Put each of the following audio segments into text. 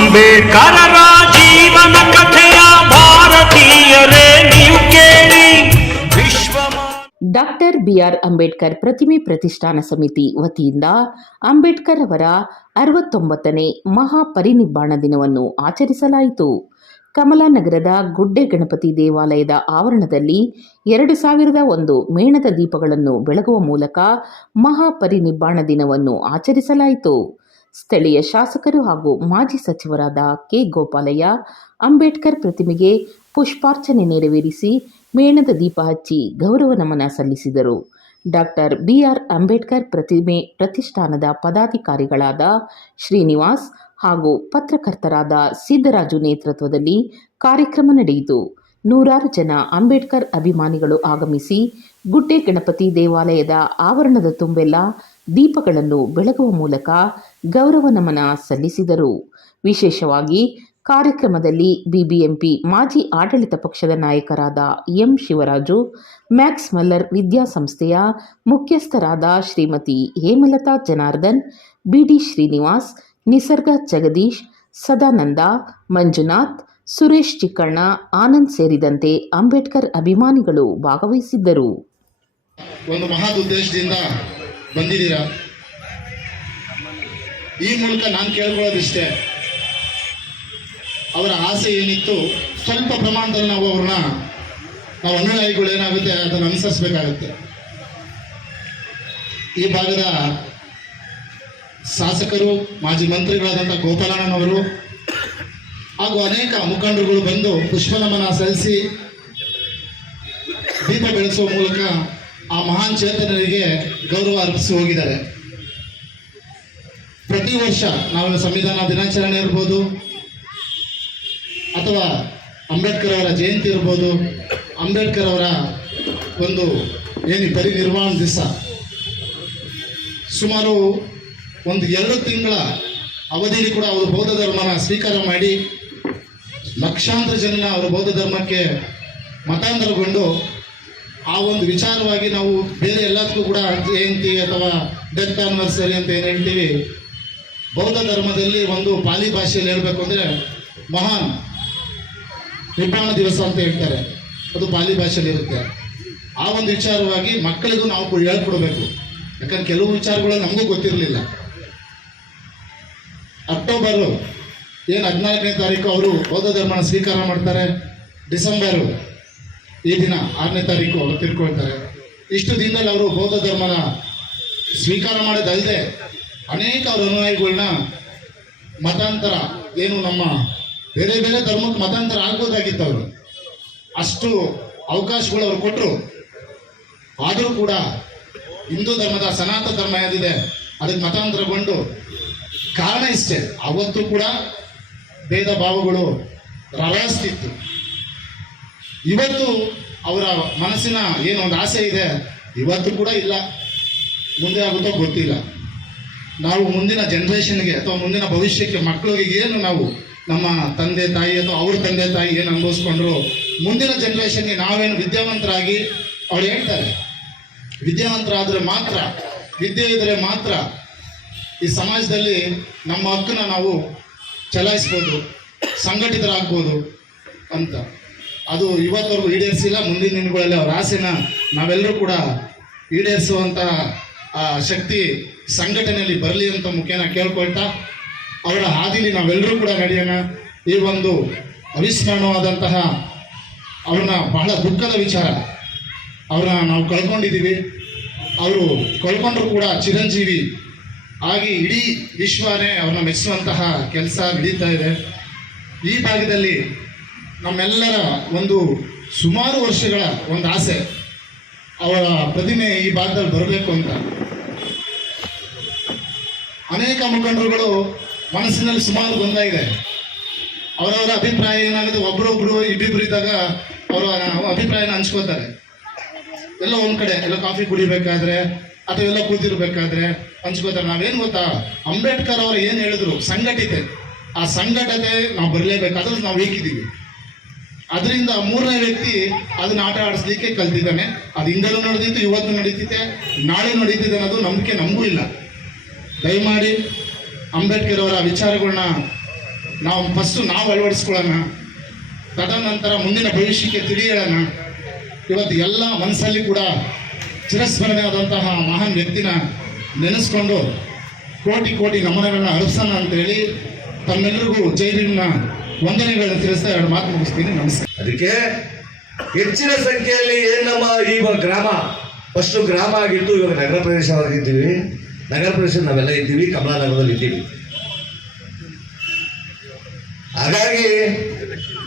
ಅಂಬೇಡ್ಕರರ ಜೀವನ ಕಥೆಯ ಭಾರತೀಯರೇ ನೀವು ಕೇಳಿ. ವಿಶ್ವ ಡಾಕ್ಟರ್ ಬಿಆರ್ ಅಂಬೇಡ್ಕರ್ ಪ್ರತಿಮೆ ಪ್ರತಿಷ್ಠಾನ ಸಮಿತಿ ವತಿಯಿಂದ ಅಂಬೇಡ್ಕರ್ ಅವರ ಅರವತ್ತೊಂಬತ್ತನೇ ಮಹಾಪರಿನಿಬ್ಬಾಣ ದಿನವನ್ನು ಆಚರಿಸಲಾಯಿತು. ಕಮಲಾನಗರದ ಗುಡ್ಡೆ ಗಣಪತಿ ದೇವಾಲಯದ ಆವರಣದಲ್ಲಿ ಎರಡು ಸಾವಿರದ ಒಂದು ಮೇಣದ ದೀಪಗಳನ್ನು ಬೆಳಗುವ ಮೂಲಕ ಮಹಾಪರಿನಿಬ್ಬಾಣ ದಿನವನ್ನು ಆಚರಿಸಲಾಯಿತು. ಸ್ಥಳೀಯ ಶಾಸಕರು ಹಾಗೂ ಮಾಜಿ ಸಚಿವರಾದ ಕೆ ಗೋಪಾಲಯ್ಯ ಅಂಬೇಡ್ಕರ್ ಪ್ರತಿಮೆಗೆ ಪುಷ್ಪಾರ್ಚನೆ ನೆರವೇರಿಸಿ ಮೇಣದ ದೀಪ ಹಚ್ಚಿ ಗೌರವ ನಮನ ಸಲ್ಲಿಸಿದರು. ಡಾಕ್ಟರ್ ಬಿಆರ್ ಅಂಬೇಡ್ಕರ್ ಪ್ರತಿಮೆ ಪ್ರತಿಷ್ಠಾನದ ಪದಾಧಿಕಾರಿಗಳಾದ ಶ್ರೀನಿವಾಸ್ ಹಾಗೂ ಪತ್ರಕರ್ತರಾದ ಸಿದ್ದರಾಜು ನೇತೃತ್ವದಲ್ಲಿ ಕಾರ್ಯಕ್ರಮ ನಡೆಯಿತು. ನೂರಾರು ಜನ ಅಂಬೇಡ್ಕರ್ ಅಭಿಮಾನಿಗಳು ಆಗಮಿಸಿ ಗುಡ್ಡೆ ಗಣಪತಿ ದೇವಾಲಯದ ಆವರಣದ ತುಂಬೆಲ್ಲ ದೀಪಗಳನ್ನು ಬೆಳಗುವ ಮೂಲಕ ಗೌರವ ನಮನ ಸಲ್ಲಿಸಿದರು. ವಿಶೇಷವಾಗಿ ಕಾರ್ಯಕ್ರಮದಲ್ಲಿ ಬಿಬಿಎಂಪಿ ಮಾಜಿ ಆಡಳಿತ ಪಕ್ಷದ ನಾಯಕರಾದ ಎಂ ಶಿವರಾಜು, ಮ್ಯಾಕ್ಸ್ ಮಲ್ಲರ್ ವಿದ್ಯಾಸಂಸ್ಥೆಯ ಮುಖ್ಯಸ್ಥರಾದ ಶ್ರೀಮತಿ ಹೇಮಲತಾ ಜನಾರ್ದನ್, ಬಿಡಿ ಶ್ರೀನಿವಾಸ್, ನಿಸರ್ಗ ಜಗದೀಶ್, ಸದಾನಂದ, ಮಂಜುನಾಥ್, ಸುರೇಶ್ ಚಿಕ್ಕಣ್ಣ, ಆನಂದ್ ಸೇರಿದಂತೆ ಅಂಬೇಡ್ಕರ್ ಅಭಿಮಾನಿಗಳು ಭಾಗವಹಿಸಿದ್ದರು. ಒಂದು ಮಹದ್ ಉದ್ದೇಶದಿಂದ ಬಂದಿದ್ದೀರಾ? ಈ ಮೂಲಕ ನಾನು ಕೇಳ್ಕೊಳ್ಳೋದಿಷ್ಟೇ. ಅವರ ಆಸೆ ಏನಿತ್ತು, ಸ್ವಲ್ಪ ಪ್ರಮಾಣದಲ್ಲಿ ನಾವು ಅವ್ರನ್ನ, ನಾವು ಅನುಯಾಯಿಗಳು ಏನಾಗುತ್ತೆ ಅದನ್ನು ಅನುಸರಿಸಬೇಕಾಗುತ್ತೆ. ಈ ಭಾಗದ ಶಾಸಕರು, ಮಾಜಿ ಮಂತ್ರಿಗಳಾದಂಥ ಗೋಪಾಲಣ್ಣನವರು, ಹಾಗೂ ಅನೇಕ ಮುಖಂಡರುಗಳು ಬಂದು ಪುಷ್ಪನಮನ ಸಲ್ಲಿಸಿ ದೀಪ ಬೆಳೆಸುವ ಮೂಲಕ ಆ ಮಹಾನ್ ಚೇತನರಿಗೆ ಗೌರವ ಅರ್ಪಿಸಿ ಹೋಗಿದ್ದಾರೆ. ಪ್ರತಿ ವರ್ಷ ನಾವು ಸಂವಿಧಾನ ದಿನಾಚರಣೆ ಇರ್ಬೋದು, ಅಥವಾ ಅಂಬೇಡ್ಕರ್ ಅವರ ಜಯಂತಿ ಇರ್ಬೋದು, ಅಂಬೇಡ್ಕರ್ ಅವರ ಒಂದು ಏನು ಪರಿನಿರ್ವಾಣ ದಿವಸ. ಸುಮಾರು ಒಂದು ಎರಡು ತಿಂಗಳ ಅವಧಿಯಲ್ಲಿ ಕೂಡ ಅವರು ಬೌದ್ಧ ಧರ್ಮನ ಸ್ವೀಕಾರ ಮಾಡಿ ಲಕ್ಷಾಂತರ ಜನ ಅವರ ಬೌದ್ಧ ಧರ್ಮಕ್ಕೆ ಮತಾಂತರಗೊಂಡು ಆ ಒಂದು ವಿಚಾರವಾಗಿ ನಾವು ಬೇರೆ ಎಲ್ಲದಕ್ಕೂ ಕೂಡ ಜಯಂತಿ ಅಥವಾ ಡೆತ್ ಆನಿವರ್ಸರಿ ಅಂತ ಏನು ಹೇಳ್ತೀವಿ, ಬೌದ್ಧ ಧರ್ಮದಲ್ಲಿ ಒಂದು ಪಾಲಿ ಭಾಷೆಯಲ್ಲಿ ಹೇಳಬೇಕು ಅಂದರೆ ಮಹಾನ್ ನಿರ್ಮಾಣ ದಿವಸ ಅಂತ ಹೇಳ್ತಾರೆ. ಅದು ಪಾಲಿ ಭಾಷೆಯಲ್ಲಿ ಇರುತ್ತೆ. ಆ ಒಂದು ವಿಚಾರವಾಗಿ ಮಕ್ಕಳಿಗೂ ನಾವು ಕೂಡ ಹೇಳ್ಕೊಡ್ಬೇಕು. ಯಾಕಂದ್ರೆ ಕೆಲವು ವಿಚಾರಗಳು ನಮಗೂ ಗೊತ್ತಿರಲಿಲ್ಲ. ಅಕ್ಟೋಬರು ಏನು ಹದಿನಾಲ್ಕನೇ ತಾರೀಕು ಅವರು ಬೌದ್ಧ ಧರ್ಮನ ಸ್ವೀಕಾರ ಮಾಡ್ತಾರೆ. ಡಿಸೆಂಬರು ಈ ದಿನ ಆರನೇ ತಾರೀಕು ಅವರು ತಿಳ್ಕೊಳ್ತಾರೆ. ಇಷ್ಟು ದಿನದಲ್ಲಿ ಅವರು ಬೌದ್ಧ ಧರ್ಮನ ಸ್ವೀಕಾರ ಮಾಡೋದಲ್ಲದೆ ಅನೇಕ ಅವ್ರ ಅನುಯಾಯಿಗಳನ್ನ ಮತಾಂತರ, ಏನು ನಮ್ಮ ಬೇರೆ ಬೇರೆ ಧರ್ಮಕ್ಕೆ ಮತಾಂತರ ಆಗ್ಬೋದಾಗಿತ್ತು ಅವರು. ಅಷ್ಟು ಅವಕಾಶಗಳು ಅವರು ಕೊಟ್ಟರು ಆದರೂ ಕೂಡ ಹಿಂದೂ ಧರ್ಮದ ಸನಾತನ ಧರ್ಮ ಏನಿದೆ, ಅದಕ್ಕೆ ಮತಾಂತರಗೊಂಡು ಕಾರಣ ಇಷ್ಟೇ. ಅವತ್ತು ಕೂಡ ಭೇದ ಭಾವಗಳು ರವಾಸ್ತಿತ್ತು ಇವತ್ತು ಅವರ ಮನಸ್ಸಿನ ಏನು ಒಂದು ಆಸೆ ಇದೆ, ಇವತ್ತು ಕೂಡ ಇಲ್ಲ. ಮುಂದೆ ಆಗುತ್ತೋ ಗೊತ್ತಿಲ್ಲ. ನಾವು ಮುಂದಿನ ಜನ್ರೇಷನ್ಗೆ ಅಥವಾ ಮುಂದಿನ ಭವಿಷ್ಯಕ್ಕೆ ಮಕ್ಕಳಿಗೆ ಏನು ನಾವು ನಮ್ಮ ತಂದೆ, ತಾಯಿ ಅಥವಾ ಅವ್ರ ತಂದೆ, ತಾಯಿ ಏನು ಅನುಭವಿಸ್ಕೊಂಡ್ರು, ಮುಂದಿನ ಜನ್ರೇಷನ್ಗೆ ನಾವೇನು ವಿದ್ಯಾವಂತರಾಗಿ ಅವ್ರು ಹೇಳ್ತಾರೆ. ವಿದ್ಯಾವಂತರಾದರೆ ಮಾತ್ರ, ವಿದ್ಯೆ ಇದ್ದರೆ ಮಾತ್ರ ಈ ಸಮಾಜದಲ್ಲಿ ನಮ್ಮ ಹಕ್ಕನ್ನು ನಾವು ಚಲಾಯಿಸ್ಬೋದು, ಸಂಘಟಿತರಾಗ್ಬೋದು ಅಂತ. ಅದು ಇವತ್ತವರೆಗೂ ಈಡೇರಿಸಿಲ್ಲ, ಮುಂದಿನ ದಿನಗಳಲ್ಲಿ ಅವರ ಆಸೆನ ನಾವೆಲ್ಲರೂ ಕೂಡ ಈಡೇರಿಸುವಂಥ ಶಕ್ತಿ ಸಂಘಟನೆಯಲ್ಲಿ ಬರಲಿ ಅಂತ ಮುಖೇನ ಕೇಳ್ಕೊಳ್ತಾ, ಅವರ ಹಾದಿಲಿ ನಾವೆಲ್ಲರೂ ಕೂಡ ನಡೆಯೋಣ. ಈ ಒಂದು ಅವಿಸ್ಮರಣವಾದಂತಹ ಅವ್ರನ್ನ ಬಹಳ ದುಃಖದ ವಿಚಾರ. ಅವ್ರನ್ನ ನಾವು ಕಳ್ಕೊಂಡಿದ್ದೀವಿ. ಅವರು ಕಳ್ಕೊಂಡ್ರು ಕೂಡ ಚಿರಂಜೀವಿ ಆಗಿ ಇಡೀ ವಿಶ್ವನೇ ಅವ್ರನ್ನ ಮೆಚ್ಚುವಂತಹ ಕೆಲಸ ನಡೀತಾ ಇದೆ. ಈ ಭಾಗದಲ್ಲಿ ನಮ್ಮೆಲ್ಲರ ಒಂದು ಸುಮಾರು ವರ್ಷಗಳ ಒಂದು ಆಸೆ, ಅವರ ಪ್ರತಿಮೆ ಈ ಭಾಗದಲ್ಲಿ ಬರಬೇಕು ಅಂತ. ಅನೇಕ ಮುಖಂಡರುಗಳು ಮನಸ್ಸಿನಲ್ಲಿ ಸುಮಾರು ಗೊಂದಲ ಅವರವರ ಅಭಿಪ್ರಾಯ ಏನಾಗುತ್ತೆ ಒಬ್ಬರೊಬ್ರು ಇಬ್ಬಿಬ್ರು ಇದ್ದಾಗ ಅವರ ಅಭಿಪ್ರಾಯನ ಹಂಚ್ಕೋತಾರೆ ಎಲ್ಲ ಒಂದು ಕಡೆ, ಎಲ್ಲ ಕಾಫಿ ಕುಡಿಬೇಕಾದ್ರೆ ಅಥವಾ ಎಲ್ಲ ಕೂತಿರ್ಬೇಕಾದ್ರೆ ಹಂಚ್ಕೋತಾರೆ ನಾವೇನು ಗೊತ್ತಾ, ಅಂಬೇಡ್ಕರ್ ಅವರು ಏನು ಹೇಳಿದ್ರು, ಸಂಘಟಿತೆ. ಆ ಸಂಘಟತೆ ನಾವು ಬರಲೇಬೇಕು, ಅದ್ರಲ್ಲಿ ನಾವು ಹೇಗಿದ್ದೀವಿ ಅದರಿಂದ ಮೂರನೇ ವ್ಯಕ್ತಿ ಅದನ್ನ ಆಟ ಆಡಿಸ್ಲಿಕ್ಕೆ ಕಲ್ತಿದ್ದಾನೆ. ಅದು ಹಿಂದೆಲೂ ನಡೆದಿತ್ತು, ಇವತ್ತು ನಡೀತಿದೆ, ನಾಳೆ ನಡೀತಿದೆ ಅನ್ನೋದು ನಂಬಿಕೆ ನಮಗೂ ಇಲ್ಲ. ದಯಮಾಡಿ ಅಂಬೇಡ್ಕರ್ ಅವರ ವಿಚಾರಗಳನ್ನ ನಾವು ಫಸ್ಟು ನಾವು ಅಳವಡಿಸ್ಕೊಳ್ಳೋಣ. ತದನಂತರ ಮುಂದಿನ ಭವಿಷ್ಯಕ್ಕೆ ತಿಳಿಯೋಣ ಇವತ್ತು ಎಲ್ಲ ಮನಸ್ಸಲ್ಲಿ ಕೂಡ ಚಿರಸ್ಮರಣೆ ಆದಂತಹ ಮಹಾನ್ ವ್ಯಕ್ತಿನ ನೆನೆಸ್ಕೊಂಡು ಕೋಟಿ ಕೋಟಿ ನಮನಗಳನ್ನ ಅರ್ಪಿಸೋಣ ಅಂತೇಳಿ ತಮ್ಮೆಲ್ಲರಿಗೂ ಜೈಲಿನ ವಂದನೆಗಳನ್ನ ತಿಳಿಸ್ತಾ ಎರಡು ಮಾತು ಮುಗಿಸ್ತೀನಿ. ನಮಸ್ಕಾರ. ಅದಕ್ಕೆ ಹೆಚ್ಚಿನ ಸಂಖ್ಯೆಯಲ್ಲಿ ಏನು ನಮ್ಮ ಈ ಗ್ರಾಮ? ಫಸ್ಟ್ ಗ್ರಾಮ ಆಗಿತ್ತು ಇವಾಗ ನಗರ ಪ್ರದೇಶವಾಗಿದ್ದೀವಿ ನಗರ ಪ್ರದೇಶ ನಾವೆಲ್ಲ ಇದ್ದೀವಿ, ಕಮಲಾನಗರದಲ್ಲಿ ಇದ್ದೀವಿ. ಹಾಗಾಗಿ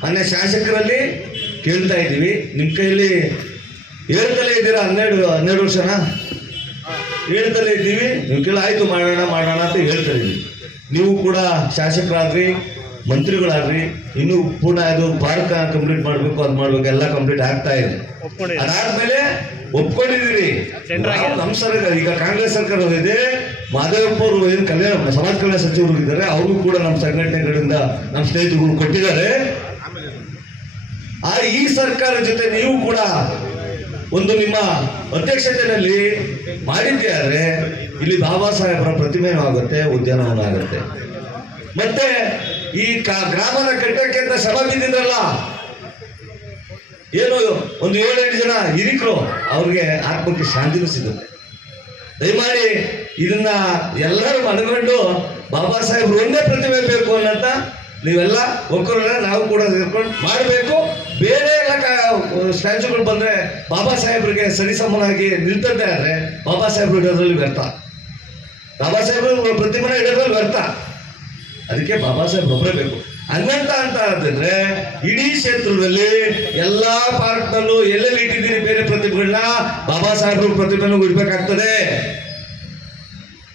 ಮೊನ್ನೆ ಶಾಸಕರಲ್ಲಿ ಕೇಳ್ತಾ ಇದ್ದೀವಿ. ನಿಮ್ಮ ಕೈಯಲ್ಲಿ ಹೇಳ್ತಲೇ ಇದ್ದೀರಾ? ಹನ್ನೆರಡು ಹನ್ನೆರಡು ವರ್ಷನ? ಹೇಳ್ತಲೇ ಇದ್ದೀವಿ. ನೀವು ಕೇಳ, ಆಯ್ತು ಮಾಡೋಣ ಮಾಡೋಣ ಅಂತ ಹೇಳ್ತಾ ಇದ್ದೀವಿ. ನೀವು ಕೂಡ ಶಾಸಕರಾದ್ರಿ ಮಂತ್ರಿಗಳಾದ್ರಿ ಇನ್ನೂ ಪೂರ್ಣ ಅದು ಪಾರ್ಕ್ ಕಂಪ್ಲೀಟ್ ಮಾಡಬೇಕು ಅದು ಮಾಡ್ಬೇಕು ಎಲ್ಲ ಕಂಪ್ಲೀಟ್ ಆಗ್ತಾ ಇದೆ. ಅದಾದ್ಮೇಲೆ ಮೇಲೆ ಒಪ್ಕೊಂಡಿದೀರಿ ನಮ್ಮ ಸರ್ಕಾರ ಈಗ ಕಾಂಗ್ರೆಸ್ ಸರ್ಕಾರ ಇದೆ ಮಾದೇವಪ್ಪ ಅವರು ಏನು ಕಲ್ಯಾಣ ಸಮಾಜ ಕಲ್ಯಾಣ ಸಚಿವರು ಇದ್ದಾರೆ ಅವ್ರಿಗೂ ಕೂಡ ನಮ್ಮ ಸಂಘಟನೆಗಳಿಂದ ನಮ್ಮ ಸ್ನೇಹಿತರುಗಳು ಕೊಟ್ಟಿದ್ದಾರೆ. ಆ ಈ ಸರ್ಕಾರ ಜೊತೆ ನೀವು ಕೂಡ ಒಂದು ನಿಮ್ಮ ಅಧ್ಯಕ್ಷತೆಯಲ್ಲಿ ಮಾಡಿದ್ದೆ ಆದ್ರೆ ಇಲ್ಲಿ ಬಾಬಾ ಸಾಹೇಬರ ಪ್ರತಿಮೆನೂ ಆಗುತ್ತೆ ಉದ್ಯಾನವನ ಆಗುತ್ತೆ. ಮತ್ತೆ ಈ ಗ್ರಾಮನ ಕಟ್ಟಕ್ಕೆ ಅಂತ ಶ್ರಮ ಬಿದ್ದಿದ್ರಲ್ಲ? ಏನು ಒಂದು ಏಳೆಂಟು ಜನ ಹಿರಿಕರು, ಅವ್ರಿಗೆ ಆತ್ಮಕ್ಕೆ ಶಾಂತಿನೂ ಸಿಗುತ್ತೆ ದಯಮಾಡಿ ಇದನ್ನ ಎಲ್ಲರೂ ಮನಗಂಡು ಬಾಬಾ ಸಾಹೇಬ್ರು ಒಂದೇ ಪ್ರತಿಮೆ ಬೇಕು ಅನ್ನಂತ ನೀವೆಲ್ಲ ಒಕ್ಕರನ್ನ ನಾವು ಕೂಡ ಸೇರ್ಕೊಂಡು ಮಾಡಬೇಕು. ಬೇರೆ ಎಲ್ಲ ಸ್ಟ್ಯಾಚ್ಯೂಗಳು ಬಂದ್ರೆ ಬಾಬಾ ಸಾಹೇಬ್ರಿಗೆ ಸರಿಸಮನಾಗಿ ನಿಲ್ತಂತೆ ಆದರೆ ಬಾಬಾ ಸಾಹೇಬ್ರು ಇಡೋದ್ರಲ್ಲಿ ವ್ಯರ್ಥ. ಬಾಬಾ ಸಾಹೇಬ್ರು ಪ್ರತಿಮೆನ ಇಡೋದ್ರಲ್ಲಿ ವ್ಯರ್ಥ. ಅದಕ್ಕೆ ಬಾಬಾ ಸಾಹೇಬ್ ಒಬ್ಬರೇ ಬೇಕು. ಹಂಗಂತ ಅಂತ ಅಂತಂದ್ರೆ ಇಡೀ ಕ್ಷೇತ್ರದಲ್ಲಿ ಎಲ್ಲಾ ಪಾರ್ಟ್ನಲ್ಲೂ ಎಲ್ಲೆಲ್ಲಿ ಇಟ್ಟಿದ್ದೀರಿ ಬೇರೆ ಪ್ರತಿಭೆಗಳನ್ನ ಬಾಬಾ ಸಾಹೇಬ್ರ ಪ್ರತಿಭೆನೂ ಇಡ್ಬೇಕಾಗ್ತದೆ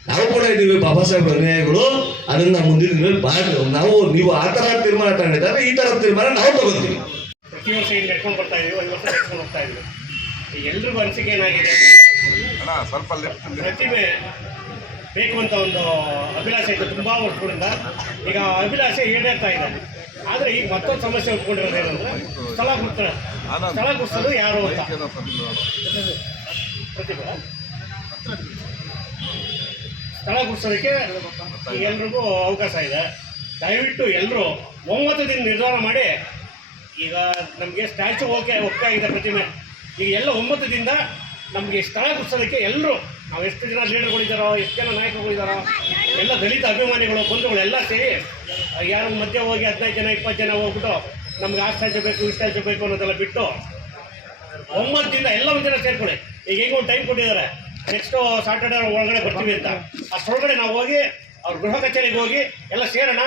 ನಾವು ಕೂಡ ಇದ್ದೀವಿ ಬಾಬಾ ಸಾಹೇಬ್ರ ಅನ್ಯಾಯಗಳು. ಅದನ್ನ ಮುಂದಿನ ದಿನದಲ್ಲಿ ಮಾಡಿ ನಾವು ನೀವು ಆ ತರ ತೀರ್ಮಾನ ತಗೊಂಡಿದ್ದಾರೆ ಈ ತರ ತೀರ್ಮಾನ ನಾವು ತಗೋತೀವಿ. ಪ್ರತಿ ವರ್ಷ ಇಲ್ಲಿ ಬರ್ತಾ ಇದೀವಿ ಐದು ವರ್ಷ ನಡ್ಕೊಂಡು ಹೋಗ್ತಾ ಇದ್ವಿ. ಈಗ ಎಲ್ರಿಗೂ ಅನಿಸಿಕೆ ಏನಾಗಿದೆ? ಪ್ರತಿಮೆ ಬೇಕು ಅಂತ ಒಂದು ಅಭಿಲಾಷೆ ಇತ್ತು ತುಂಬ ವರ್ಷಗಳಿಂದ ಈಗ ಅಭಿಲಾಷೆ ಈಡೇರ್ತಾ ಇದೆ. ಆದರೆ ಈಗ ಮತ್ತೊಂದು ಸಮಸ್ಯೆ ಉಟ್ಕೊಂಡಿರೋದು ಏನಂದ್ರೆ ಸ್ಥಳ ಗುರುತ ಸ್ಥಳ ಗುರ್ಸೋದು ಯಾರು ಅಂತ. ಸ್ಥಳ ಗುರ್ಸೋದಕ್ಕೆ ಎಲ್ರಿಗೂ ಅವಕಾಶ ಇದೆ. ದಯವಿಟ್ಟು ಎಲ್ಲರೂ ಒಮ್ಮತದಿಂದ ನಿರ್ಧಾರ ಮಾಡಿ. ಈಗ ನಮಗೆ ಸ್ಟ್ಯಾಚು ಓಕೆ ಒಪ್ಪಾಗಿದೆ ಪ್ರತಿಮೆ. ಈಗ ಎಲ್ಲ ಒಮ್ಮತದಿಂದ ನಮಗೆ ಸ್ಥಳ ಗುರ್ಸೋದಕ್ಕೆ ಎಲ್ಲರೂ ನಾವು ಎಷ್ಟು ಜನ ಲೀಡರ್ಗಳಿದ್ದಾರೋ ಎಷ್ಟು ಜನ ನಾಯಕರುಗಳಿದ್ದಾರೋ ಎಲ್ಲ ದಲಿತ ಅಭಿಮಾನಿಗಳು, ಬಂಧುಗಳು ಎಲ್ಲ ಸೇರಿ ಯಾರು ಮಧ್ಯೆ ಹೋಗಿ ಹದಿನೈದು ಜನ, ಇಪ್ಪತ್ತು ಜನ ಹೋಗ್ಬಿಟ್ಟು ನಮ್ಗೆ ಆ ಸ್ಟ್ಯಾಚು ಬೇಕು ಈ ಅನ್ನೋದೆಲ್ಲ ಬಿಟ್ಟು ಒಂಬತ್ತಿಂದ ಎಲ್ಲ ಒಂದಿನ ಸೇರ್ಕೊಳ್ಳಿ. ಈಗ ಹೆಂಗೆ ಒಂದು ಟೈಮ್ ಕೊಟ್ಟಿದ್ದಾರೆ ನೆಕ್ಸ್ಟು ಸಾಟರ್ಡೇ ಒಳಗಡೆ ಬರ್ತೀವಿ ಅಂತ. ಅಷ್ಟರೊಳಗಡೆ ನಾವು ಹೋಗಿ, ಅವ್ರ ಗೃಹ ಕಚೇರಿಗೆ ಹೋಗಿ ಎಲ್ಲ ಸೇರೋಣ.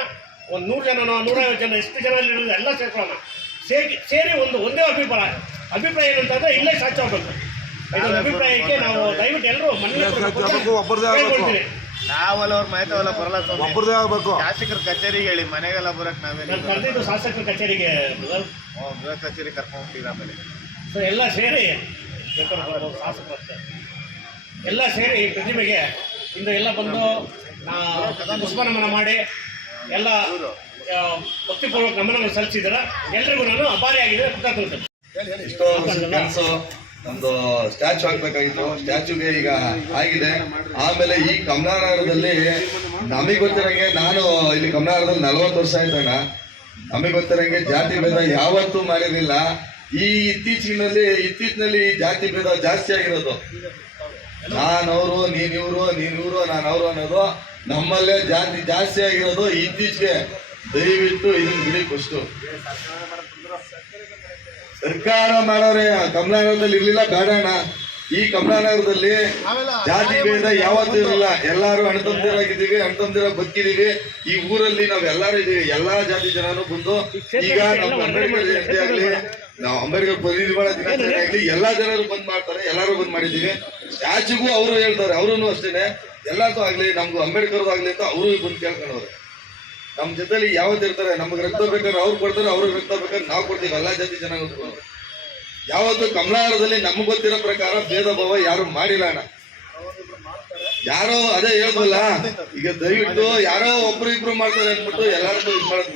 ಒಂದು ನೂರು ಜನನೋ, ನೂರೈವತ್ತು ಜನ ಎಷ್ಟು ಜನ ಎಲ್ಲ ಸೇರ್ಕೊಳ್ಳೋಣ. ಸೇರಿ ಸೇರಿ ಒಂದು, ಒಂದೇ ಅಭಿಪ್ರಾಯ. ಅಭಿಪ್ರಾಯ ಏನಂತಂದರೆ ಇಲ್ಲೇ ಸಾಧ್ಯ ಅಭಿಪ್ರಾಯಕ್ಕೆ ನಾವು ದಯವಿಟ್ಟು ಎಲ್ಲರೂ ಮನೆ ಹೇಳ್ಕೊಳ್ತೀನಿ ನಾವಲ್ಲ ಅವ್ರ ಮಾಹಿತಿ ಬರಲ್ಲ ಒಬ್ಬರದೇ ಆಗಬೇಕು. ಶಾಸಕರ ಕಚೇರಿಗೆ ಹೇಳಿ ಮನೆಗೆಲ್ಲ ಬರಕ್ ನಾವೇನು ಕರೆದಿದ್ದು ಶಾಸಕರ ಕಚೇರಿಗೆ. ಗೃಹ ಕಚೇರಿ ಕರ್ಕೊಂಡು ಹೋಗ್ತೀವಿ ಆಮೇಲೆ ಸೊ ಎಲ್ಲ ಸೇರಿ ಶಾಸಕರು ಎಲ್ಲ ಸೇರಿ ಈ ಪ್ರತಿಮೆಗೆ ಇಂದು ಎಲ್ಲ ಬಂದು ಪುಷ್ಪ ಪುಷ್ಪನಮನ ಮಾಡಿ ಎಲ್ಲ ಭಕ್ತಿಪೂರ್ವಕ ನಮನವನ್ನು ಸಲ್ಲಿಸಿದ್ರ ಎಲ್ರಿಗೂ ನಾನು ಅಪಾರಿಯಾಗಿದೆ ಕೃತಜ್ಞತೆ. ವರ್ಷದ ಕೆಲಸ ಒಂದು ಸ್ಟ್ಯಾಚು ಹಾಕ್ಬೇಕಾಗಿತ್ತು. ಸ್ಟ್ಯಾಚುಗೆ ಈಗ ಆಗಿದೆ. ಆಮೇಲೆ ಈ ಕಮಲಾನಗರದಲ್ಲಿ ನಮಗೆ ಗೊತ್ತಿರಂಗೆ ನಾನು ಇಲ್ಲಿ ಕಮಲಾನಗರದಲ್ಲಿ ನಲವತ್ತು ವರ್ಷ ಆಯ್ತಣ್ಣ. ನಮಗೆ ಗೊತ್ತಿರಂಗೆ ಜಾತಿ ಭೇದ ಯಾವತ್ತೂ ಮಾಡಿರಲಿಲ್ಲ. ಈ ಇತ್ತೀಚಿನಲ್ಲಿ ಇತ್ತೀಚಿನಲ್ಲಿ ಜಾತಿ ಭೇದ ಜಾಸ್ತಿ ಆಗಿರೋದು. ನಾನವರು ನೀನು ಇವರು ನಾನು ಅವರು ಅನ್ನೋದು ನಮ್ಮಲ್ಲೇ ಜಾತಿ ಜಾಸ್ತಿ ಆಗಿರೋದು ಇತ್ತೀಚೆಗೆ. ದಯವಿಟ್ಟು ಇದನ್ನ ಬಿಡಿ ಫಸ್ಟು ಸರ್ಕಾರ ಮಾಡೋರೆ ಕಮಲಾನಗರದಲ್ಲಿ ಇರ್ಲಿಲ್ಲ ಬೇಡಣ ಈ ಕಮಲಾನಗರದಲ್ಲಿ ಜಾತಿ ಭೇದ ಯಾವತ್ತೂ ಇರಲಿಲ್ಲ ಎಲ್ಲಾರು ಅಣ್ತಂದಿರಾಗಿದ್ದೀವಿ ಅಣ್ತಂದಿರ ಬದುಕಿದೀವಿ ಈ ಊರಲ್ಲಿ ನಾವ್ ಎಲ್ಲಾರು ಇದೀವಿ ಎಲ್ಲಾ ಜಾತಿ ಜನನು ಬಂದು ಈಗ ನಮ್ಮ ಅಂಬೇಡ್ಕರ್ ಜಯಂತಿ ಆಗ್ಲಿ ನಾವು ಅಂಬೇಡ್ಕರ್ ಪ್ರತಿನಿಧಿಗಳ ದಿನಾಚರಣೆ ಆಗ್ಲಿ ಎಲ್ಲಾ ಜನರು ಬಂದ್ ಮಾಡ್ತಾರೆ ಎಲ್ಲಾರು ಬಂದ್ ಮಾಡಿದೀವಿ ರಾಜ್ಯಗೂ ಅವರು ಹೇಳ್ತಾರೆ ಅವ್ರು ಅಷ್ಟೇನೆ. ಎಲ್ಲಾರ್ದು ಆಗ್ಲಿ ನಮ್ದು ಅಂಬೇಡ್ಕರ್ ಆಗ್ಲಿ ಅಂತ ಅವರು ಬಂದು ಕೇಳ್ಕೊಂಡವ್ರೆ. ನಮ್ಮ ಜೊತೆಲಿ ಯಾವತ್ತು ಇರ್ತಾರೆ, ನಮಗೆ ರಕ್ತ ಬೇಕಾದ್ರೆ ಅವ್ರು ಕೊಡ್ತಾರೆ, ಅವ್ರಿಗೆ ರಕ್ತ ಬೇಕಾದ್ರೆ ನಾವು ಕೊಡ್ತೀವಿ ಎಲ್ಲಾ ಜಾತಿ ಜನ ಯಾವತ್ತು ಕಮಲಾರದಲ್ಲಿ ನಮ್ಗೆ ಗೊತ್ತಿರೋ ಪ್ರಕಾರ ಭೇದ ಭಾವ ಯಾರು ಮಾಡಿಲ್ಲ ಅಣ್ಣ. ಯಾರೋ ಅದೇ ಹೇಳ್ಬಲ್ಲ ಈಗ ದಯವಿಟ್ಟು ಯಾರೋ ಒಬ್ರು ಇಬ್ರು ಮಾಡ್ತಾರೆ ಅಂದ್ಬಿಟ್ಟು ಎಲ್ಲಾರ್ದು ಇದು ಮಾಡೋದ್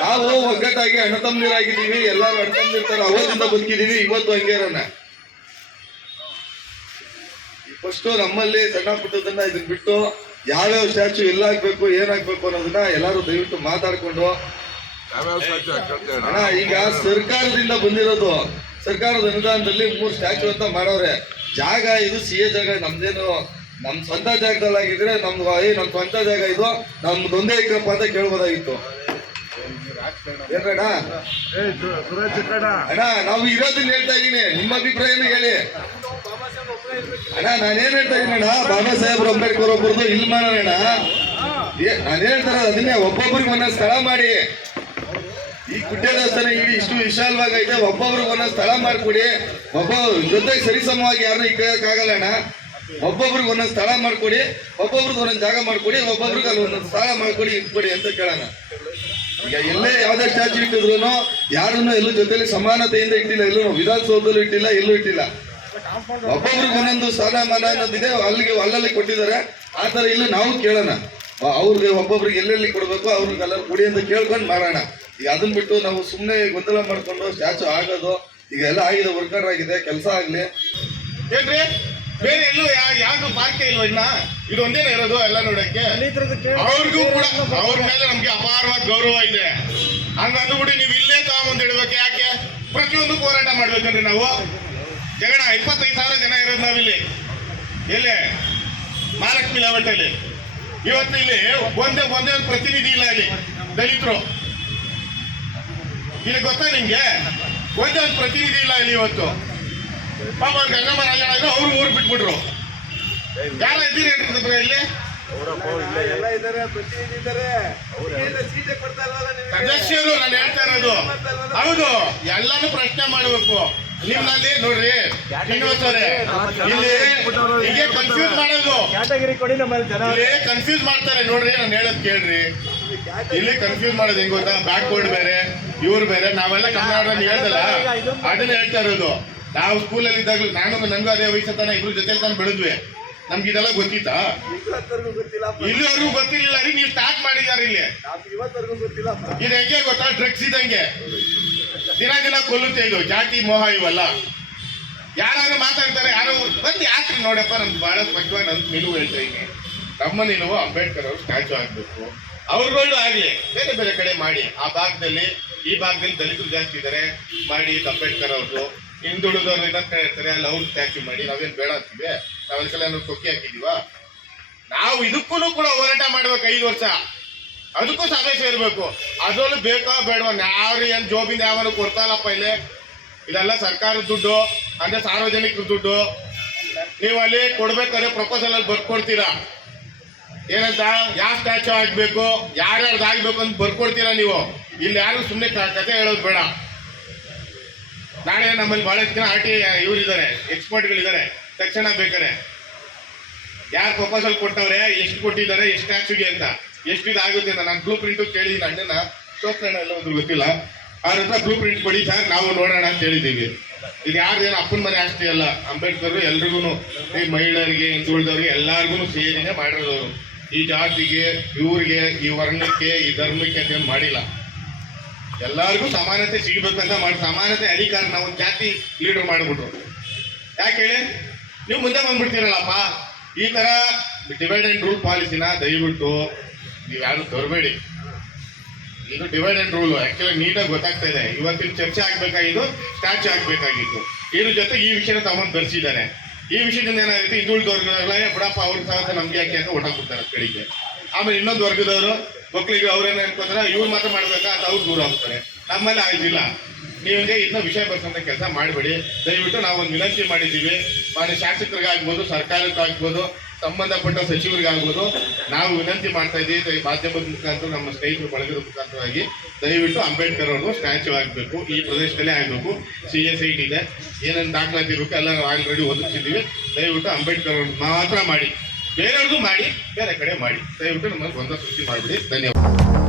ನಾವು ಒಗ್ಗಟ್ಟಾಗಿ ಅಣ್ಣ ತಮ್ಮಂದಿರಾಗಿದ್ದೀವಿ, ಎಲ್ಲಾರು ಅಣ್ಣ ತಮ್ಮಂದಿರ್ತಾರೆ, ಅವತ್ತಿಂದ ಬದುಕಿದೀವಿ ಇವತ್ತು ಹಂಗೆ ಇರೋಣ. ಫಸ್ಟ್ ನಮ್ಮಲ್ಲಿ ಸಣ್ಣ ಪುಟ್ಟದನ್ನ ಇದನ್ನ ಬಿಟ್ಟು ಯಾವ್ಯಾವ ಸ್ಟ್ಯಾಚು ಎಲ್ಲ ಏನಾಗಬೇಕು ಅನ್ನೋದನ್ನ ಎಲ್ಲರೂ ದಯವಿಟ್ಟು ಮಾತಾಡ್ಕೊಂಡು. ಅಣ್ಣ, ಈಗ ಸರ್ಕಾರದಿಂದ ಬಂದಿರೋದು, ಸರ್ಕಾರದ ಅನುದಾನದಲ್ಲಿ ಮೂರು ಸ್ಟ್ಯಾಚು ಅಂತ ಮಾಡವ್ರೆ ಜಾಗ ಇದು ಸಿ ಎ ಜಾಗ, ನಮ್ದೇನು, ನಮ್ ಸ್ವಂತ ಜಾಗದಲ್ಲಾಗಿದ್ರೆ ನಮ್ದು, ಏ, ನಮ್ ಸ್ವಂತ ಜಾಗ ಇದು, ನಮ್ದೊಂದೇ ಇಕ್ಕಪ್ಪ ಅಂತ ಕೇಳ್ಬೋದಾಗಿತ್ತು. ಅಣ್ಣ ನಾವು ಇರೋದನ್ನ ಹೇಳ್ತಾ ಇದೀನಿ ನಿಮ್ಮ ಅಭಿಪ್ರಾಯನೂ ಹೇಳಿ. ಅಣ್ಣ ನಾನೇನ್ ಹೇಳ್ತಾ ಇದೀನಿ ಅಣ್ಣ? ಬಾಬಾ ಸಾಹೇಬ್ ಅಂಬೇಡ್ಕರ್ ಒಬ್ಬರದು ಇಲ್ಲಿ ಮಾಡೋಣ ನಾನು ಹೇಳ್ತಾರ ಅದನ್ನೇ ಒಬ್ಬೊಬ್ರಿಗೆ ಒಂದೊಂದು ಸ್ಥಳ ಮಾಡಿ. ಈ ಗುಡ್ಡೆ ದೇವಸ್ಥಾನ ಇಡೀ ಇಷ್ಟು ವಿಶಾಲವಾಗೈತೆ ಒಬ್ಬೊಬ್ರಿಗೆ ಒಂದೊಂದು ಸ್ಥಳ ಮಾಡ್ಕೊಡಿ. ಒಬ್ಬ ಜೊತೆಗೆ ಸರಿಸಮವಾಗಿ ಯಾರನ್ನೂ ಇಕ್ಕಾಗಲ್ಲ ಅಣ್ಣ. ಒಬ್ಬೊಬ್ರಿಗೆ ಒಂದೊಂದು ಸ್ಥಳ ಮಾಡ್ಕೊಡಿ ಒಬ್ಬೊಬ್ರಿಗೆ ಒಂದೊಂದು ಜಾಗ ಮಾಡ್ಕೊಡಿ ಒಬ್ಬೊಬ್ರಿಗೆ ಅಲ್ಲಿ ಒಂದೊಂದು ಸ್ಥಳ ಮಾಡ್ಕೊಡಿ ಇಟ್ಕೊಡಿ ಅಂತ ಕೇಳೋಣ. ಈಗ ಎಲ್ಲೇ ಯಾವ್ದೇ ಸ್ಟ್ಯಾಚು ಇಟ್ಟಿದ್ರು ಯಾರನ್ನು ಎಲ್ಲೂ ಜೊತೆಲಿ ಸಮಾನತೆಯಿಂದ ಇಟ್ಟಿಲ್ಲ, ಎಲ್ಲೂ ವಿಧಾನಸೌಧದಲ್ಲೂ ಇಟ್ಟಿಲ್ಲ, ಎಲ್ಲೂ ಇಟ್ಟಿಲ್ಲ. ಒಬ್ಬೊಬ್ರಿಗೆ ಒಂದೊಂದು ಸ್ಥಾನಮಾನ ಅನ್ನೋದಿದೆ ಅಲ್ಲಿಗೆ ಅಲ್ಲಲ್ಲಿ ಕೊಟ್ಟಿದ್ದಾರೆ. ಆ ಥರ ಇಲ್ಲೂ ನಾವು ಕೇಳೋಣ. ಅವ್ರಿಗೆ ಒಬ್ಬೊಬ್ರಿಗೆ ಎಲ್ಲೆಲ್ಲಿ ಕೊಡಬೇಕು ಅವ್ರಿಗೆ ಅಲ್ಲ ಕೊಡಿ ಅಂತ ಕೇಳ್ಕೊಂಡು ಮಾಡೋಣ. ಈಗ ಅದನ್ನ ಬಿಟ್ಟು ನಾವು ಸುಮ್ಮನೆ ಗೊಂದಲ ಮಾಡ್ಕೊಂಡು ಸ್ಟ್ಯಾಚು ಆಗೋದು, ಈಗ ಎಲ್ಲ ಆಗಿದೆ ವರ್ಕರ್ ಆಗಿದೆ, ಕೆಲಸ ಆಗಲಿ. ಏನ್ರಿ? ಬೇರೆ ಎಲ್ಲೂ ಯಾ- ಯಾವ್ದು ಪಾರ್ಕೆ ಇಲ್ವಾ ಇನ್ನ? ಇದು ಒಂದೇನೆ ಇರೋದು ಎಲ್ಲ ನೋಡಕ್ಕೆ ಅವ್ರಿಗೂ ಕೂಡ ಅವ್ರ ಮೇಲೆ ನಮ್ಗೆ ಅಪಾರವಾದ ಗೌರವ ಇದೆ. ಹಂಗಂದ್ಬಿಟ್ಟು ನೀವು ಇಲ್ಲೇ ತಗೊಂಬಂದು ಇಡ್ಬೇಕು. ಯಾಕೆ? ಪ್ರತಿಯೊಂದು ಹೋರಾಟ ಮಾಡ್ಬೇಕಂದ್ರೆ ನಾವು. ಜಗಣ ಇಪ್ಪತ್ತೈದು ಸಾವಿರ ಜನ ಇರೋದು ನಾವಿಲ್ಲಿ. ಎಲ್ಲೇ? ಮಹಾಲಕ್ಷ್ಮಿ ಲೆವೆಟಲ್ಲಿ ಇವತ್ತು ಇಲ್ಲಿ ಒಂದೇ ಒಂದೇ ಒಂದು ಪ್ರತಿನಿಧಿ ಇಲ್ಲ ಇಲ್ಲಿ. ದಲಿತರು. ಇಲ್ಲಿ ಗೊತ್ತಾ ನಿಮ್ಗೆ? ಒಂದೇ ಒಂದು ಪ್ರತಿನಿಧಿ ಇಲ್ಲ ಇಲ್ಲಿ ಇವತ್ತು. ಪಾಪ ಗಂಗಮ್ಮ ರಾಜ ಅವ್ರು ಊರು ಬಿಟ್ಬಿಟ್ರು. ಯಾರ ಇದ್ದೀರಿ ಹೇಳ್ತಿದ್ರೆ ಇಲ್ಲಿ? ಸದಸ್ಯರು ನಾನು ಹೇಳ್ತಾ ಇರೋದು. ಹೌದು ಎಲ್ಲಾನು ಪ್ರಶ್ನೆ ಮಾಡಬೇಕು. ನಿಮ್ಮಲ್ಲಿ ನೋಡ್ರಿ ಶ್ರೀನಿವಾಸವ್ರೆ ಇಲ್ಲಿ ಹೀಗೆ ಕನ್ಫ್ಯೂಸ್ ಮಾಡೋದು. ಇಲ್ಲಿ ಕನ್ಫ್ಯೂಸ್ ಮಾಡ್ತಾರೆ ನೋಡ್ರಿ ನಾನು ಹೇಳೋದ್ ಕೇಳ್ರಿ. ಇಲ್ಲಿ ಕನ್ಫ್ಯೂಸ್ ಮಾಡೋದು ಹೆಂಗ್ ಗೊತ್ತಾ? ಬ್ಯಾಕ್ವರ್ಡ್ ಬೇರೆ ಇವ್ರು ಬೇರೆ ನಾವೆಲ್ಲ ಕನ್ನಡ ಹೇಳ್ದಲ್ಲ ಅದನ್ನ ಹೇಳ್ತಾ ಇರೋದು. ನಾವು ಸ್ಕೂಲಲ್ಲಿ ಇದ್ದಾಗಲೂ ನಾನು ನಂಗೂ ಅದೇ ವಯಸ್ಸು ಇಬ್ರು ಜೊತೆ ತಾನು ಬೆಳೆದ್ವಿ. ನಮ್ಗೆ ಇದೆಲ್ಲ ಗೊತ್ತಿತ್ತಾ? ಇಲ್ಲಿವರೆಗೂ ಗೊತ್ತಿರಲಿಲ್ಲ ರೀ ನೀವು ಸ್ಟಾರ್ಟ್ ಮಾಡಿದ್ದಾರೆ ಇಲ್ಲಿ. ಇದು ಹೆಂಗೆ ಗೊತ್ತಾ? ಡ್ರಗ್ಸ್ ಇದಂಗೆ ದಿನ ದಿನ ಕೊಲ್ಲುತ್ತೆ ಇದು ಜಾತಿ ಮೋಹ ಇವೆಲ್ಲ. ಯಾರಾದ್ರೂ ಮಾತಾಡ್ತಾರೆ ಯಾರು ಬಂದು ಯಾಕ್ರಿ ನೋಡಪ್ಪ ನಮ್ಗೆ ಬಹಳ ಸ್ಪಷ್ಟವಾಗಿ ನನ್ ನಿಲುವು ಹೇಳ್ತಾ ಇದ್ದೀನಿ. ನಮ್ಮ ನಿಲುವು ಅಂಬೇಡ್ಕರ್ ಅವರು ಸ್ಟ್ಯಾಚು ಆಗ್ಬೇಕು. ಅವ್ರುಗಳು ಆಗ್ಲಿ ಬೇರೆ ಬೇರೆ ಕಡೆ ಮಾಡಿ. ಆ ಭಾಗದಲ್ಲಿ ಈ ಭಾಗದಲ್ಲಿ ದಲಿತರು ಜಾಸ್ತಿ ಇದ್ದಾರೆ. ಮಾಡಿ ಅಂಬೇಡ್ಕರ್ ಅವ್ರದ್ದು. ಹಿಂದುಳಿದವ್ರು ಏನಂತ ಹೇಳ್ತಾರೆ ಅಲ್ಲಿ ಅವ್ರು ಸ್ಟ್ಯಾಚು ಮಾಡಿ, ನಾವೇನು ಬೇಡ ಅಂತೀವಿ. ನಾವು ಅದಕ್ಕೆಲ್ಲ ನಾವು ಕೊಕ್ಕಿ ಹಾಕಿದೀವ? ನಾವು ಇದಕ್ಕೂ ಕೂಡ ಹೋರಾಟ ಮಾಡ್ಬೇಕು ಐದು ವರ್ಷ. ಅದಕ್ಕೂ ಸಭೆ ಸೇರ್ಬೇಕು ಅದರಲ್ಲೂ ಬೇಕಾ ಬೇಡವಾ? ಯಾರು ಏನು ಜೋಬಿಂದ ಯಾವನು ಕೊಡ್ತಾರಪ್ಪ ಇಲ್ಲಿ? ಇದೆಲ್ಲ ಸರ್ಕಾರದ ದುಡ್ಡು, ಅಂದ್ರೆ ಸಾರ್ವಜನಿಕರ ದುಡ್ಡು. ನೀವು ಅಲ್ಲಿ ಕೊಡ್ಬೇಕಾದ್ರೆ ಪ್ರಪೋಸಲ್ ಅಲ್ಲಿ ಬರ್ಕೊಡ್ತೀರಾ? ಏನಂತ? ಯಾವ ಸ್ಟ್ಯಾಚು ಆಗ್ಬೇಕು ಯಾರ್ಯಾರ್ದು ಆಗ್ಬೇಕು ಅಂತ ಬರ್ಕೊಡ್ತೀರಾ ನೀವು? ಇಲ್ಲಿ ಯಾರು ಸುಮ್ಮನೆ ಕತೆ ಹೇಳೋದು ಬೇಡ. ನಾಳೆ ನಮ್ಮಲ್ಲಿ ಬಹಳಷ್ಟು ಜನ ಆರ್ ಟಿ ಇವರಿದ್ದಾರೆ, ಎಕ್ಸ್ಪರ್ಟ್ಗಳಿದ್ದಾರೆ. ತಕ್ಷಣ ಬೇಕಾರೆ ಯಾರು ಪ್ರಪೋಸಲ್ ಕೊಟ್ಟವ್ರೆ, ಎಷ್ಟು ಕೊಟ್ಟಿದ್ದಾರೆ, ಎಷ್ಟು ಟ್ಯಾಕ್ಸಿಗೆ ಅಂತ. ಎಷ್ಟು ಇದಾಗುತ್ತೆ ಅಂತ ನಾನು ಬ್ಲೂ ಪ್ರಿಂಟು ಕೇಳಿದ್ದೀನಿ ಅಣ್ಣನ ತೋರ್ಸೋಣ ಎಲ್ಲ ಒಂದು ಗೊತ್ತಿಲ್ಲ. ಅವ್ರ ಹತ್ರ ಬ್ಲೂ ಪ್ರಿಂಟ್ ಕೊಡಿ ಸರ್, ನಾವು ನೋಡೋಣ ಅಂತ ಹೇಳಿದ್ದೀವಿ. ಇದು ಯಾರ್ದೇನು ಅಪ್ಪನ ಮನೆ ಆಸ್ತಿ ಅಲ್ಲ. ಅಂಬೇಡ್ಕರ್ ಎಲ್ರಿಗೂ ಈ ಮಹಿಳೆಯರಿಗೆ ಹಿಂದುಳಿದವ್ರಿಗೆ ಎಲ್ಲರಿಗೂ ಸೇರಿನೇ ಮಾಡಿರೋದು. ಈ ಜಾತಿಗೆ, ಇವ್ರಿಗೆ, ಈ ವರ್ಣಕ್ಕೆ, ಈ ಧರ್ಮಕ್ಕೆ ಅಂತ ಮಾಡಿಲ್ಲ. ಎಲ್ಲರಿಗೂ ಸಮಾನತೆ ಸಿಗಬೇಕಂತ ಮಾಡಿ ಸಮಾನತೆ ಅಧಿಕಾರ ನಾವು ಜಾತಿ ಲೀಡರ್ ಮಾಡಿಬಿಟ್ರು. ಯಾಕೆ ಹೇಳಿ? ನೀವು ಮುಂದೆ ಬಂದ್ಬಿಡ್ತೀರಲ್ಲಪ್ಪ. ಈ ತರ ಡಿವೈಡ್ ಅಂಡ್ ರೂಲ್ ಪಾಲಿಸಿನ ದಯವಿಟ್ಟು ನೀವು ಯಾರು ತರಬೇಡಿ. ಇದು ಡಿವೈಡ್ ಅಂಡ್ ರೂಲ್ ಆಕ್ಚುಲಿ ನೀಟಾಗಿ ಗೊತ್ತಾಗ್ತಾ ಇದೆ. ಇವತ್ತಿನ ಚರ್ಚೆ ಆಗ್ಬೇಕಾಗಿದ್ದು ಸ್ಟ್ಯಾಚು ಆಗ್ಬೇಕಾಗಿತ್ತು ಇದ್ರ ಜೊತೆ ಈ ವಿಷಯನ ತಗೊಂಡು ಬರ್ಸಿದ್ದಾನೆ. ಈ ವಿಷಯದಿಂದ ಏನಾಗುತ್ತೆ? ಹಿಂದುಳಿದವ್ರಿಗೆಲ್ಲ ಬಿಡಪ್ಪ ಅವ್ರ ಸಹ ನಮ್ಗೆ ಯಾಕೆ ಅಂತ ಕೊಡ್ತಾರೆ ಕಡೆಗೆ ಆಮೇಲೆ ಇನ್ನೊಂದು ವರ್ಗದವರು ಮಕ್ಕಳಿಗೆ ಅವ್ರೇನ ಅನ್ಕೋತಾರೆ ಇವ್ರು ಮಾತ್ರ ಮಾಡ್ಬೇಕಾ ಅಂತ ಅವ್ರು ದೂರ ಆಗ್ತಾರೆ ನಮ್ಮಲ್ಲಿ ಆಗಿಲ್ಲ. ನೀವಂಗೆ ಇದನ್ನ ವಿಷಯ ಬರ್ಸಂತ ಕೆಲಸ ಮಾಡಬೇಡಿ. ದಯವಿಟ್ಟು ನಾವು ಒಂದು ವಿನಂತಿ ಮಾಡಿದ್ದೀವಿ. ಮಾಡಿ ಶಾಸಕರಿಗಾಗ್ಬೋದು, ಸರ್ಕಾರಕ್ಕಾಗ್ಬೋದು, ಸಂಬಂಧಪಟ್ಟ ಸಚಿವರಿಗಾಗ್ಬೋದು, ನಾವು ವಿನಂತಿ ಮಾಡ್ತಾ ಇದ್ದೀವಿ. ಮಾಧ್ಯಮದ ಮುಖಾಂತರ, ನಮ್ಮ ಸ್ನೇಹಿತರು ಬಳಗದ ಮುಖಾಂತರವಾಗಿ. ದಯವಿಟ್ಟು ಅಂಬೇಡ್ಕರ್ ಅವರು ಸ್ಟ್ಯಾಚು ಆಗಬೇಕು. ಈ ಪ್ರದೇಶದಲ್ಲೇ ಆಗಬೇಕು. ಸಿ ಎಸ್ ಐ ಟಿ ಇದೆ. ಏನೇನು ದಾಖಲಾತಿ ಇರಬೇಕು ಎಲ್ಲ ನಾವು ಆಲ್ರೆಡಿ ಒದಗಿಸಿದ್ದೀವಿ ದಯವಿಟ್ಟು ಅಂಬೇಡ್ಕರ್ ಅವ್ರನ್ನ ಮಾತ್ರ ಮಾಡಿ. ಬೇರೆಯವ್ರದ್ದು ಮಾಡಿ ಬೇರೆ ಕಡೆ ಮಾಡಿ. ದಯವಿಟ್ಟು ನಮ್ಮಲ್ಲಿ ಒಂದ ಸೃಷ್ಟಿ ಮಾಡಿಬಿಡಿ. ಧನ್ಯವಾದ.